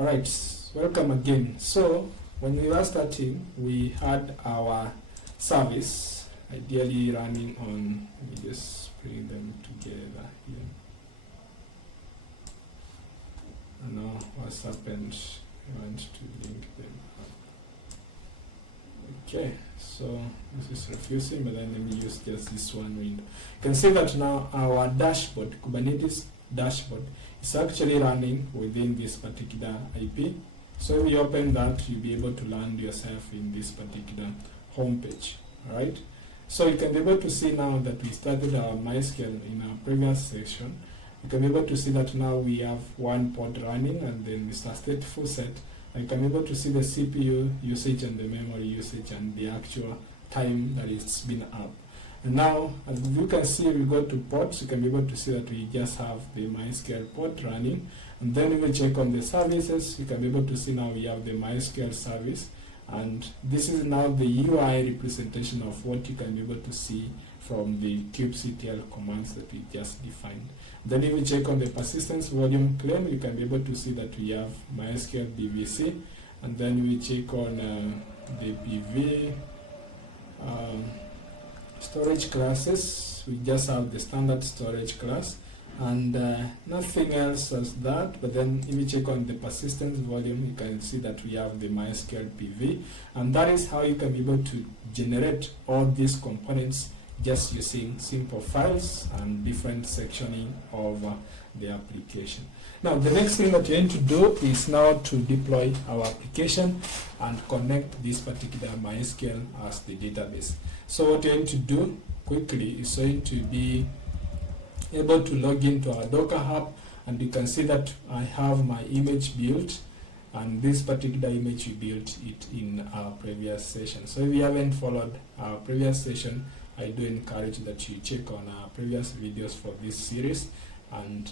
Alright, welcome again. So when we were starting, we had our service ideally running on, let me just bring them together here. And now what's happened, I want to link them up. Okay, so this is refusing, but then let me use just this one window. You can see that now our dashboard, Kubernetes dashboard, is actually running within this particular IP. So if you open that, you'll be able to land yourself in this particular home page. Alright, so you can be able to see now that we started our MySQL in our previous section. You can be able to see that now we have one pod running, and then it's a stateful set. You can be able to see the CPU usage and the memory usage and the actual time that it's been up. And now, as you can see, we go to pods, you can be able to see that we just have the MySQL pod running. And then if we check on the services, you can be able to see now we have the MySQL service. And this is now the UI representation of what you can be able to see from the kubectl commands that we just defined. Then if we check on the persistence volume claim, you can be able to see that we have MySQL BVC. And then we check on the BV storage classes. We just have the standard storage class and nothing else as that. But then if you check on the persistence volume, you can see that we have the MySQL PV, and that is how you can be able to generate all these components just using simple files and different sectioning of the application. Now the next thing that you need to do is now to deploy our application and connect this particular MySQL as the database. So what you need to do quickly is going to be able to log into our Docker Hub, and you can see that I have my image built, and this particular image we built it in our previous session. So if you haven't followed our previous session, I do encourage that you check on our previous videos for this series and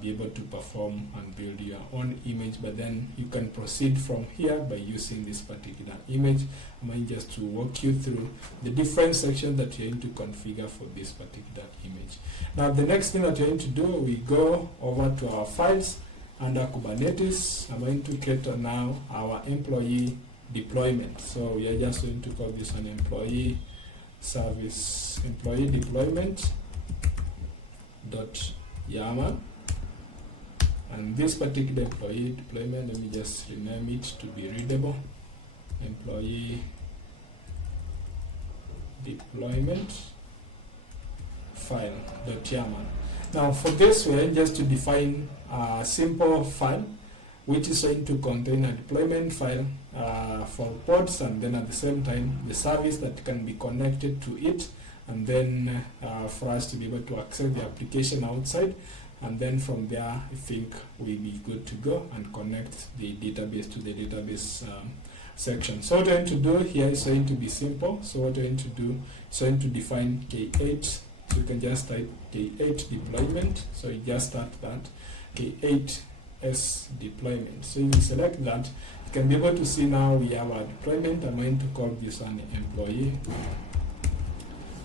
be able to perform and build your own image. But then you can proceed from here by using this particular image. I'm going just to walk you through the different sections that you need to configure for this particular image. Now the next thing that you need to do, we go over to our files under Kubernetes. I'm going to create now our employee deployment. So we are just going to call this an employee service employee deployment dot YAML, and this particular employee deployment, let me just rename it to be readable, employee deployment file dot YAML. Now for this, we are just to define a simple file which is going to contain a deployment file for pods, and then at the same time the service that can be connected to it, and then for us to be able to access the application outside, and then from there I think we'll be good to go and connect the database to the database section. So what we're going to do here is going to be simple. So what we're going to do is going to define K8. So you can just type K8 deployment. So you just start that K8 S deployment. So if you select that, you can be able to see now we have our deployment. I'm going to call this an employee.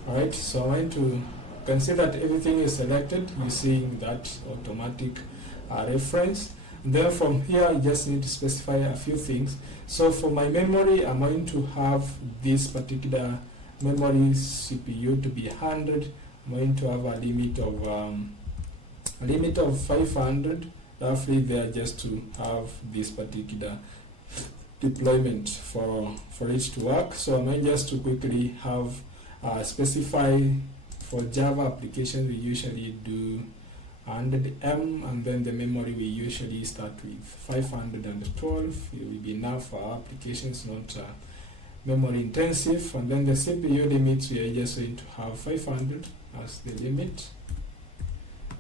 Alright, so I'm going to consider that everything is selected using that automatic reference. And then from here, I just need to specify a few things. So for my memory, I'm going to have this particular memory CPU to be 100. I'm going to have a limit of 500. Roughly there, just to have this particular deployment for it to work. So I'm going just to quickly have specify for Java application we usually do 100M, and then the memory we usually start with 512. It will be enough for our applications, not memory intensive. And then the CPU limits, we are just going to have 500 as the limit.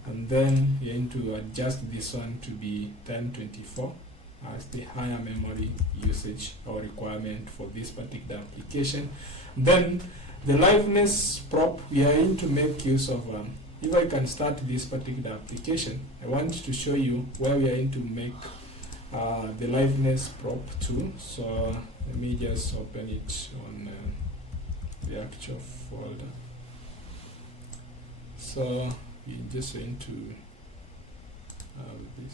And then we are going to adjust this one to be 1024 as the higher memory usage or requirement for this particular application. Then the liveness prop, we are going to make use of, if I can start this particular application, I want to show you where we are going to make the liveness prop to. So let me just open it on the actual folder. So we're just going to have this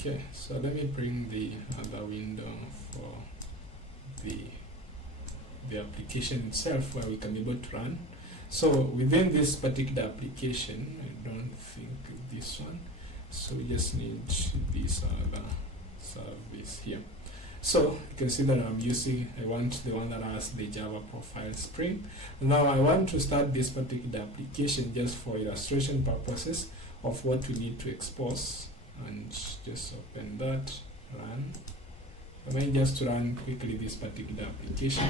Okay, so let me bring the other window for the application itself where we can be able to run. So within this particular application, I don't think this one, so we just need this other service here. So you can see that I want the one that has the Java profile Spring. Now I want to start this particular application just for illustration purposes of what we need to expose, and just open that, run. I mean just to run quickly this particular application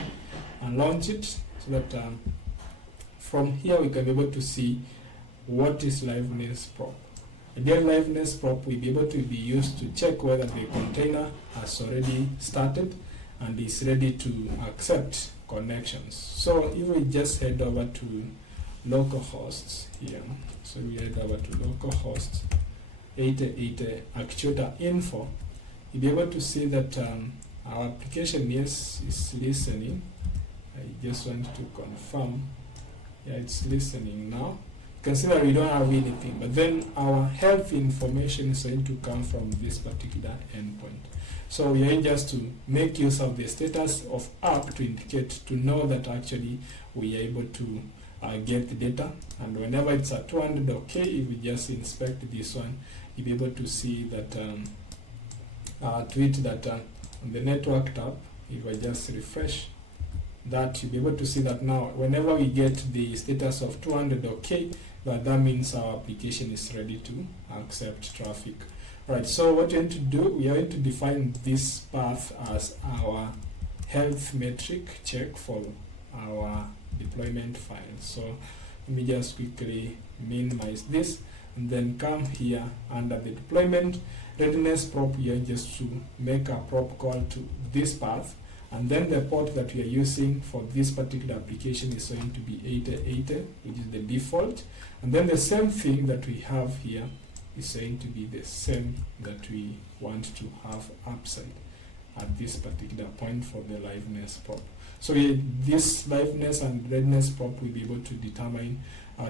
and launch it, so that from here we can be able to see what is liveness prop. Again, liveness prop will be able to be used to check whether the container has already started and is ready to accept connections. So if we just head over to localhost here, so we head over to localhost 8080 actuator info, you'll be able to see that our application is listening. I just want to confirm. Yeah, it's listening now. You can see that we don't have anything, but then our health information is going to come from this particular endpoint. So we are just to make use of the status of app to indicate, to know that actually we are able to get the data, and whenever it's at 200 okay, if we just inspect this one, you'll be able to see that tweet that on the network tab, if I just refresh that, you'll be able to see that now whenever we get the status of 200 okay, that means our application is ready to accept traffic. Right, so what we're going to do, we are going to define this path as our health metric check for our deployment file. So let me just quickly minimize this and then come here under the deployment readiness prop. We are just to make a prop call to this path, and then the port that we are using for this particular application is going to be 8080, which is the default, and then the same thing that we have here is going to be the same that we want to have upside at this particular point for the liveness prop. So this liveness and readiness prop will be able to determine,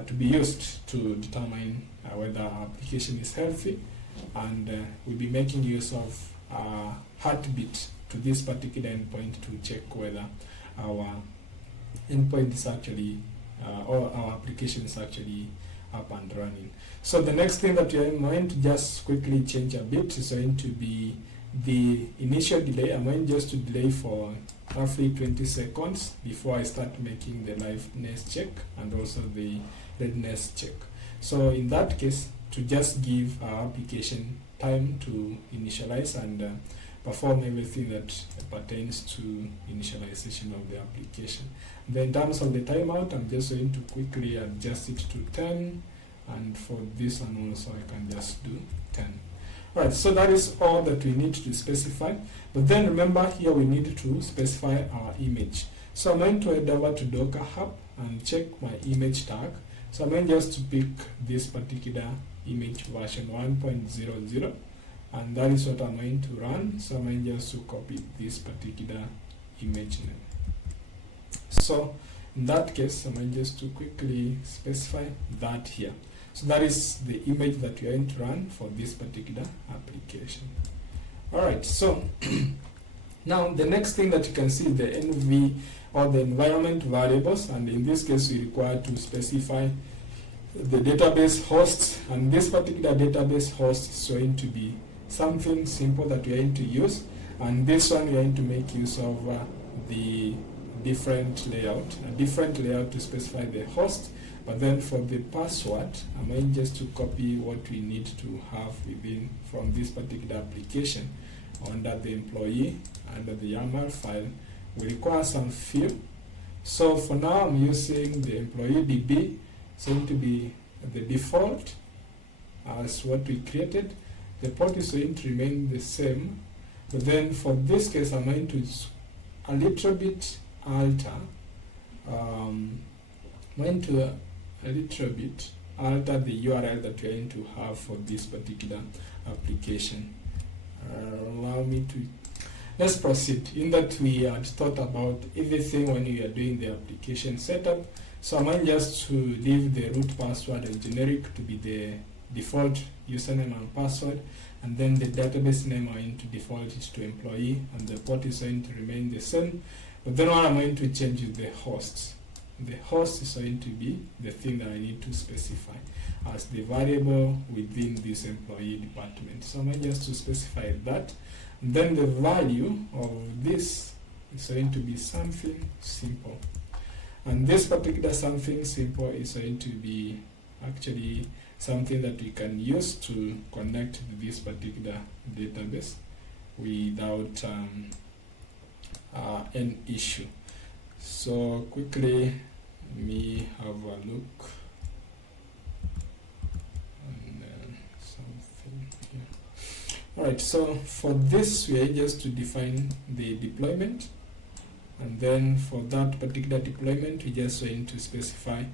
to be used to determine whether our application is healthy, and we'll be making use of heartbeat to this particular endpoint to check whether our endpoint is actually, or our application is actually up and running. So the next thing that you're going to just quickly change a bit is going to be the initial delay. I'm going just to delay for roughly 20 seconds before I start making the liveness check and also the readiness check. So in that case, to just give our application time to initialize and perform everything that pertains to initialization of the application. Then in terms of the timeout, I'm just going to quickly adjust it to 10, and for this one also I can just do 10. Right, so that is all that we need to specify. But then remember, here we need to specify our image. So I'm going to head over to Docker Hub and check my image tag. So I'm going just to pick this particular image version 1.00, and that is what I'm going to run. So I'm going just to copy this particular image name. So in that case, I'm going just to quickly specify that here. So that is the image that we are going to run for this particular application. Alright, so now the next thing that you can see is the env or the environment variables, and in this case we require to specify the database hosts, and this particular database host is going to be something simple that we are going to use, and this one we are going to make use of the different layout to specify the host. But then for the password, I'm going just to copy what we need to have within from this particular application under the employee, under the YAML file. We require some field. So for now, I'm using the employee DB. It's going to be the default as what we created. The port is going to remain the same. But then for this case, I'm going to a little bit alter. I'm going to a little bit alter the URL that we're going to have for this particular application. Allow me to, let's proceed. In that we had thought about everything when we are doing the application setup. So I'm going just to leave the root password and generic to be the default username and password. and then the database name I'm going to default it to employee, and the port is going to remain the same. But then what I'm going to change is the host. The host is going to be the thing that I need to specify as the variable within this employee department. So I'm going just to specify that. And then the value of this is going to be something simple. And this particular something simple is going to be actually something that we can use to connect to this particular database without an issue. So quickly, let me have a look. And something here. Alright, so for this we are just to define the deployment, and then for that particular deployment we just going to specify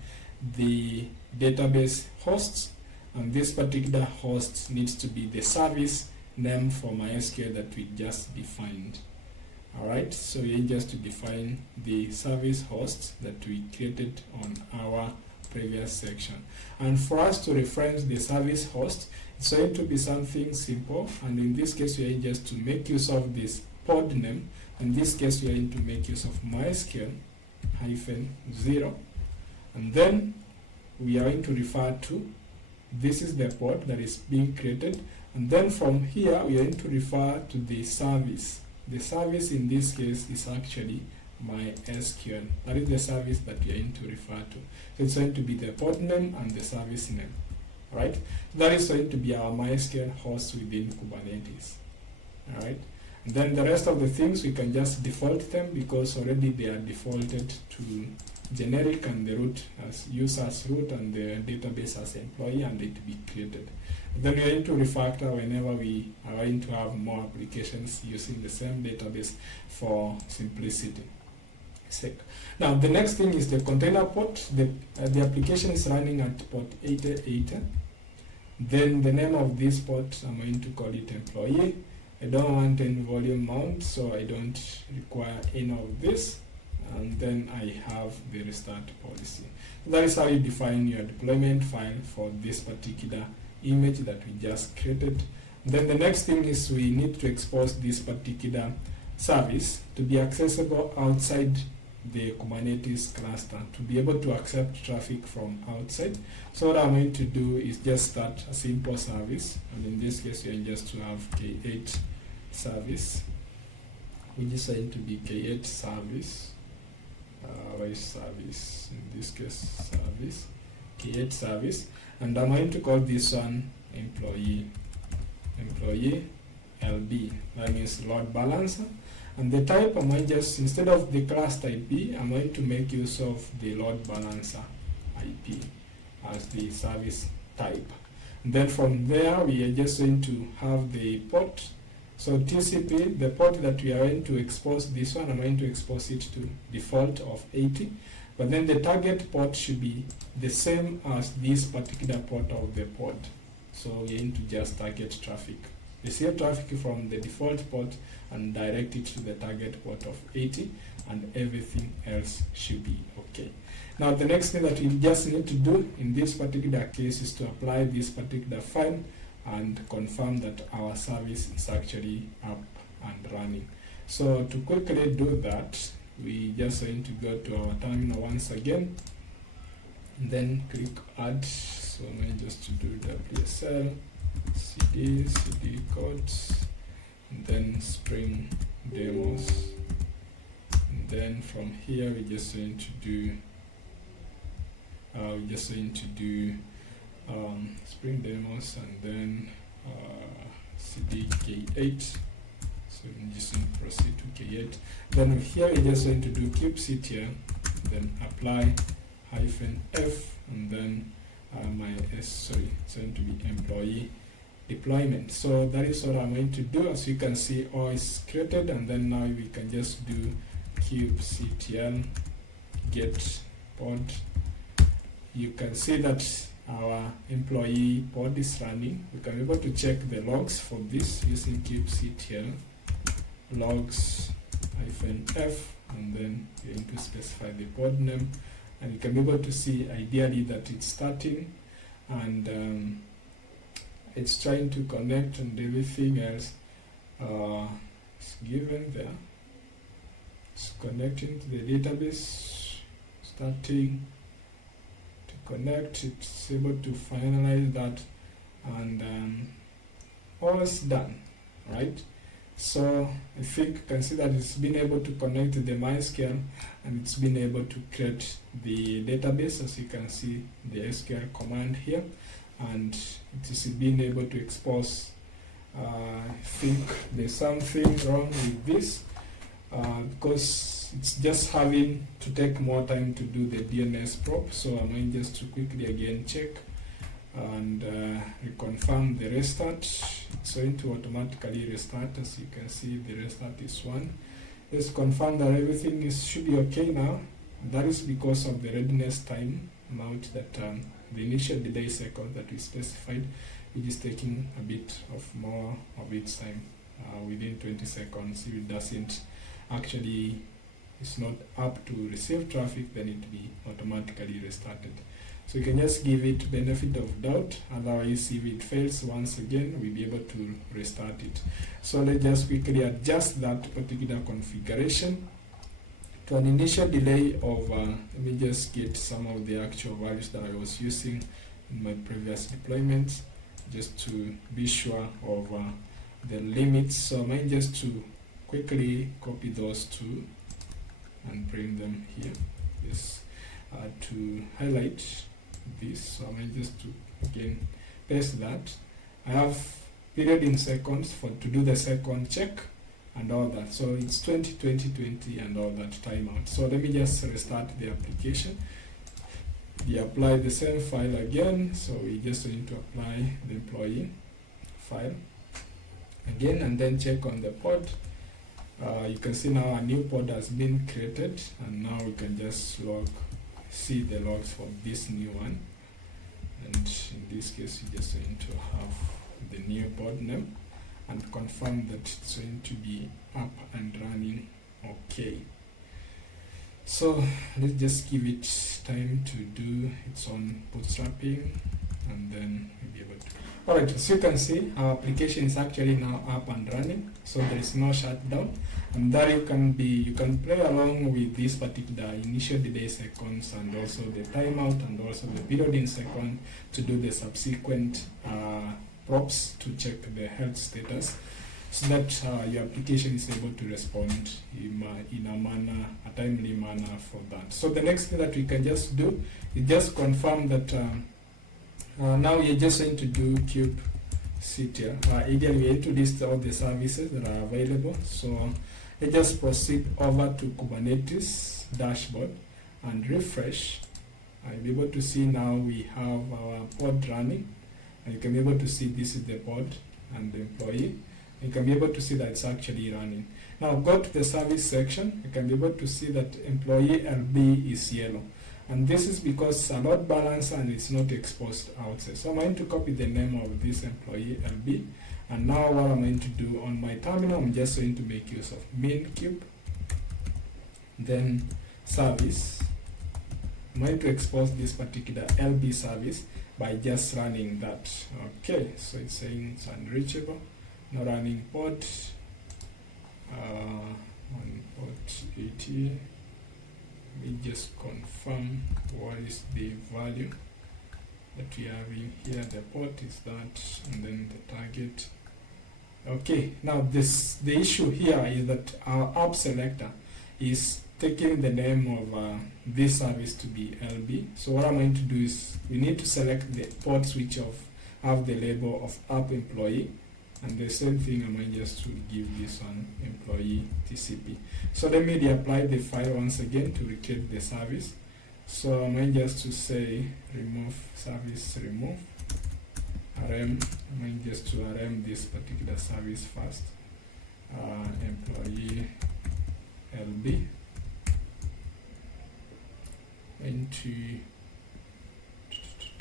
the database hosts, and this particular host needs to be the service name for MySQL that we just defined. Alright, so we just to define the service hosts that we created on our previous section. And for us to reference the service host, it's going to be something simple, and in this case we are just to make use of this pod name. In this case we are going to make use of MySQL -0, and then we are going to refer to this is the pod that is being created, and then from here we are going to refer to the service. The service in this case is actually MySQL. That is the service that we are going to refer to. So it's going to be the pod name and the service name. Alright? That is going to be our MySQL host within Kubernetes. Alright? And then the rest of the things we can just default them because already they are defaulted to generic, and the root as users root and the database as employee, and it be created. Then we are going to refactor whenever we are going to have more applications using the same database for simplicity sake. Now the next thing is the container port. The application is running at port 8080. Then the name of this port, I'm going to call it employee. I don't want any volume mount, so I don't require any of this. And then I have the restart policy. That is how you define your deployment file for this particular image that we just created. Then the next thing is we need to expose this particular service to be accessible outside the Kubernetes cluster, to be able to accept traffic from outside. So what I'm going to do is just start a simple service, and in this case we are just to have K8 service, which is going to be K8 service. Service, in this case service, K8 service, and I'm going to call this one employee LB. That means load balancer. And the type, I'm going just, instead of the class type B, I'm going to make use of the load balancer IP as the service type. And then from there we are just going to have the port. So TCP, the port that we are going to expose, this one I'm going to expose it to default of 80, but then the target port should be the same as this particular port of the pod. So we're going to just target traffic, receive traffic from the default port and direct it to the target port of 80, and everything else should be okay. Now the next thing that we just need to do in this particular case is to apply this particular file and confirm that our service is actually up and running. So to quickly do that, we just going to go to our terminal once again, and then click add. So I'm going just to do WSL cd codes, and then spring demos, and then from here we're just going to do spring demos, and then cd K8. So I'm just going to proceed to K8. Then here we're just going to do kubectl, then apply -f, and then it's going to be employee deployment. So that is what I'm going to do. As you can see, all is created, and then now we can just do kubectl get pod. You can see that our employee pod is running. We can be able to check the logs for this using kubectl logs -f, and then we're going to specify the pod name, and you can be able to see ideally that it's starting, and it's trying to connect and everything else is given there. It's connecting to the database, starting to connect. It's able to finalize that, and all is done, right? So I think you can see that it's been able to connect to the MySQL, and it's been able to create the database, as you can see the SQL command here, and it is being able to expose. I think there's something wrong with this because it's just having to take more time to do the DNS prop. So I'm going just to quickly again check and reconfirm the restart. It's going to automatically restart. As you can see, the restart is 1. Just confirm that everything should be okay now. That is because of the readiness time amount that the initial delay cycle that we specified, which is taking a bit of more of its time within 20 seconds. If it doesn't actually, it's not up to receive traffic, then it will be automatically restarted. So you can just give it benefit of doubt. Otherwise, if it fails once again, we'll be able to restart it. So let's just quickly adjust that particular configuration to an initial delay of, let me just get some of the actual values that I was using in my previous deployments, just to be sure of the limits. So I might just to quickly copy those two and bring them here. Yes, to highlight this. So I might just to again paste that. I have period in seconds to do the second check and all that. So it's 20, 20, 20 and all that timeout. So let me just restart the application. We apply the same file again. So we just need to apply the employee file again and then check on the pod. You can see now a new pod has been created, and now we can just see the logs for this new one. And in this case, we just need to have the new pod name and confirm that it's going to be up and running okay. So let's just give it time to do its own bootstrapping, and then we'll be able to. Alright, as you can see, our application is actually now up and running, so there is no shutdown, and there you can play along with this particular initial delay seconds and also the timeout and also the period in second to do the subsequent props to check the health status, so that your application is able to respond in a timely manner for that. So the next thing that we can just do is just confirm that now we're just going to do kubectl. Again, we need to list all the services that are available. So let's just proceed over to Kubernetes dashboard and refresh. I'll be able to see now we have our pod running. And you can be able to see this is the pod and the employee. You can be able to see that it's actually running. Now go to the service section. You can be able to see that employee LB is yellow. And this is because it's a load balancer and it's not exposed outside. So I'm going to copy the name of this employee LB. And now what I'm going to do on my terminal, I'm just going to make use of Minikube, then service. I'm going to expose this particular LB service by just running that. Okay, so it's saying it's unreachable. Now running port on port 80. Let me just confirm what is the value that we have in here. The port is that, and then the target. Okay, now the issue here is that our app selector is taking the name of this service to be LB. So what I'm going to do is we need to select the ports which have the label of app employee, and the same thing I'm going just to give this one employee TCP. So let me reapply the file once again to recreate the service. So I'm going just to say remove service remove RM. I'm going just to RM this particular service first. Employee LB. And to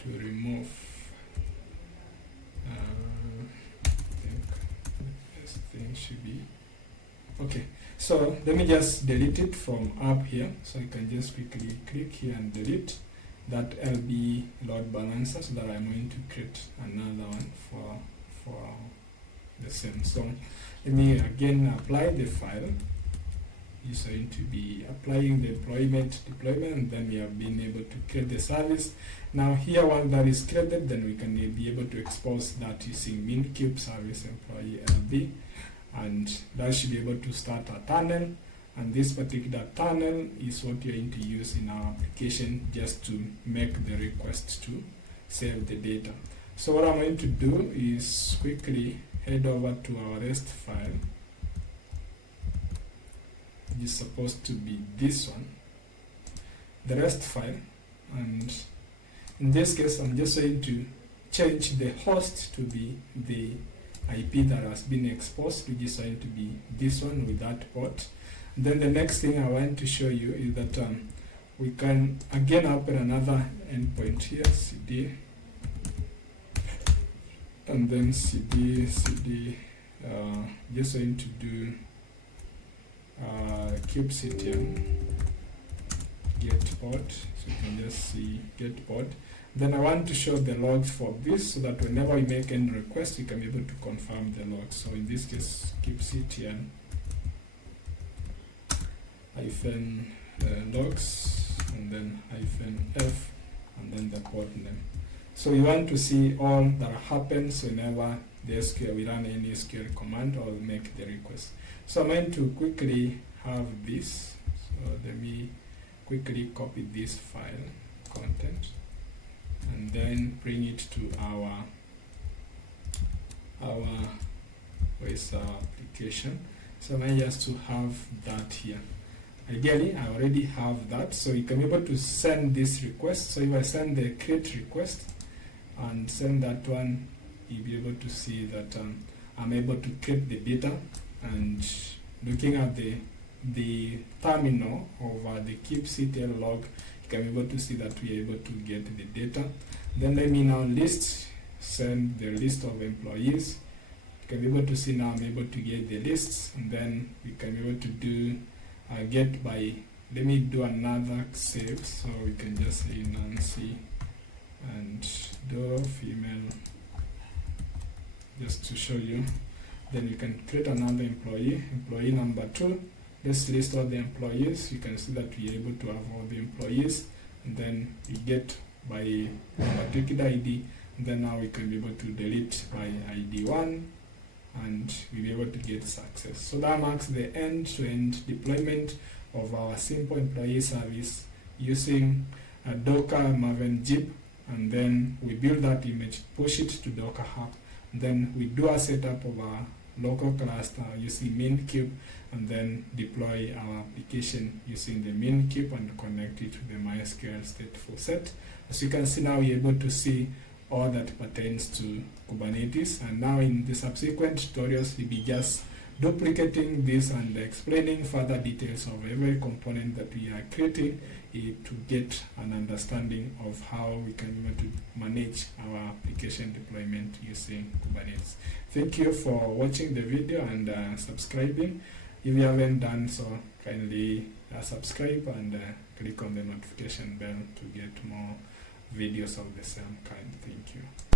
remove thing should be okay. So let me just delete it from up here. So you can just quickly click here and delete, that LB load balancer, so that I'm going to create another one for the same. So let me again apply the file. Is going to be applying the deployment, and then we have been able to create the service. Now here, once that is created, then we can be able to expose that using Minikube service employee LB, and that should be able to start a tunnel. And this particular tunnel is what you're going to use in our application just to make the request to save the data. So what I'm going to do is quickly head over to our REST file. It is supposed to be this one, the REST file, and in this case I'm just going to change the host to be the IP that has been exposed, which is going to be this one with that port. Then the next thing I want to show you is that we can again open another endpoint here, cd, and then cd, just going to do kubectl get port, so you can just see get port. Then I want to show the logs for this, so that whenever we make any request, we can be able to confirm the logs. So in this case, kubectl hyphen logs, and then hyphen f, and then the port name. So we want to see all that happens whenever the SQL, we run any SQL command or make the request. So I'm going to quickly have this. So let me quickly copy this file content and then bring it to our application. So I just to have that here. Ideally, I already have that, so you can be able to send this request. So if I send the create request and send that one, you'll be able to see that I'm able to create the data, and looking at the terminal over the kubectl log, you can be able to see that we are able to get the data. Then let me now send the list of employees. You can be able to see now I'm able to get the lists, and then we can be able to do get by. Let me do another save, so we can just say Nancy and do female, just to show you. Then you can create another employee number 2. Let's list all the employees. You can see that we are able to have all the employees, and then we get by a particular ID, and then now we can be able to delete by ID 1, and we'll be able to get success. So that marks the end-to-end deployment of our simple employee service using a Docker Maven zip, and then we build that image, push it to Docker Hub, and then we do a setup of our local cluster using Minikube, and then deploy our application using the Minikube and connect it to the MySQL stateful set. As you can see now, we're able to see all that pertains to Kubernetes, and now in the subsequent tutorials we'll be just duplicating this and explaining further details of every component that we are creating to get an understanding of how we can be able to manage our application deployment using Kubernetes. Thank you for watching the video and subscribing. If you haven't done so, kindly subscribe and click on the notification bell to get more videos of the same kind. Thank you.